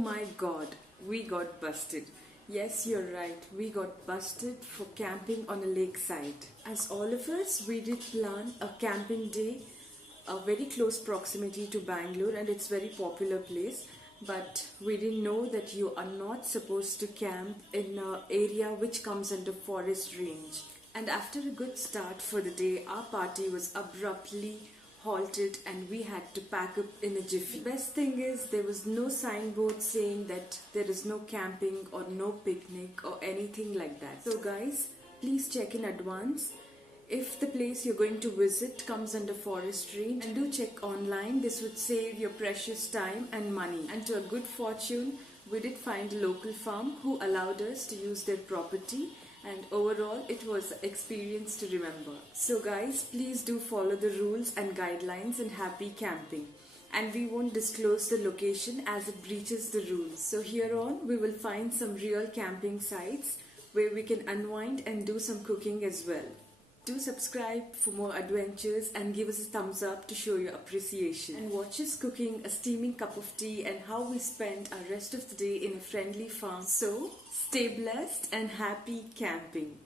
My god, we got busted. Yes, you're right, we got busted for camping on a lakeside. As all of us, we did plan a camping day, a very close proximity to Bangalore, and it's very popular place. But we didn't know that you are not supposed to camp in an area which comes under forest range. And after a good start for the day, our party was abruptly halted and we had to pack up in a jiffy. The best thing is there was no signboard saying that there is no camping or no picnic or anything like that. So guys, please check in advance if the place you're going to visit comes under forest range, and do check online. This would save your precious time and money. And to a good fortune, we did find a local farm who allowed us to use their property, and overall it was an experience to remember. So guys, please do follow the rules and guidelines and happy camping. And we won't disclose the location as it breaches the rules. So here on we will find some real camping sites where we can unwind and do some cooking as well. Do subscribe for more adventures and give us a thumbs up to show your appreciation. And watch us cooking a steaming cup of tea and how we spend our rest of the day in a friendly farm. So stay blessed and happy camping.